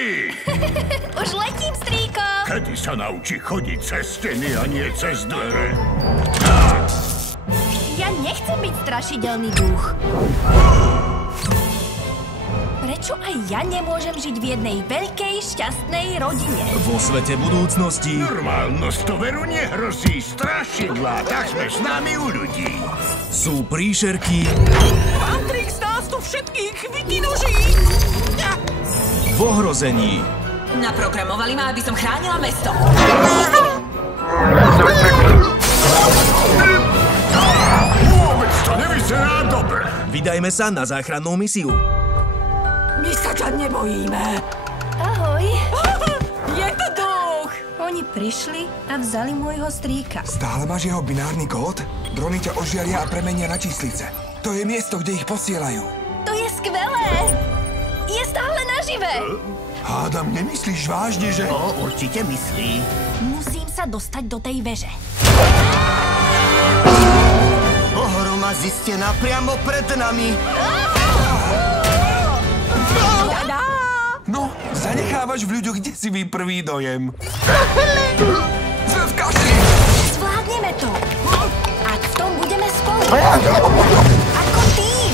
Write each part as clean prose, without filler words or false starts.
Eli! Už letím, strýko! Kedy sa naučí chodiť cez steny a nie cez dvere? Ja nechcem byť strašidelný duch. Prečo aj ja nemôžem žiť v jednej veľkej, šťastnej rodine? Vo svete budúcnosti Normálnosť to veru nehrozí. Strašidlá, tak sme s nami u ľudí. sú príšerky Antrix nás tu všetkých vytinoží! v ohrození. Naprogramovali ma, aby som chránila mesto. Vôbec to nevyzerá dobre. Vydajme sa na záchrannú misiu. My sa ťa nebojíme. Ahoj. Je to duch! Oni prišli a vzali môjho strýka. Stále máš jeho binárny kód? Drony ťa ožiaria a premenia na číslice. To je miesto, kde ich posielajú. To je skvelé! Je stále nažive! Hádam, nemyslíš vážne, že... Určite myslí. Musím sa dostať do tej veže. Ohroma zistená priamo pred nami. No, zanechávaš v ľuďoch desivý prvý dojem. Sme v kaši! Zvládneme to! Ak v tom budeme spolu! Ako tým!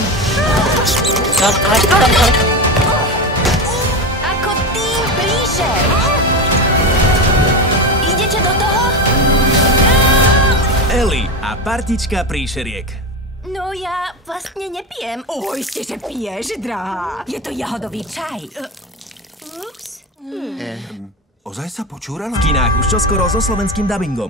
Ako tým príšer! Idete do toho? Eli a partička príšeriek. No ja vlastne nepijem. Isté, že piješ, drahá. Je to jahodový čaj. Ups. Ozaj sa počúrala? V kinách už čoskoro so slovenským dabingom.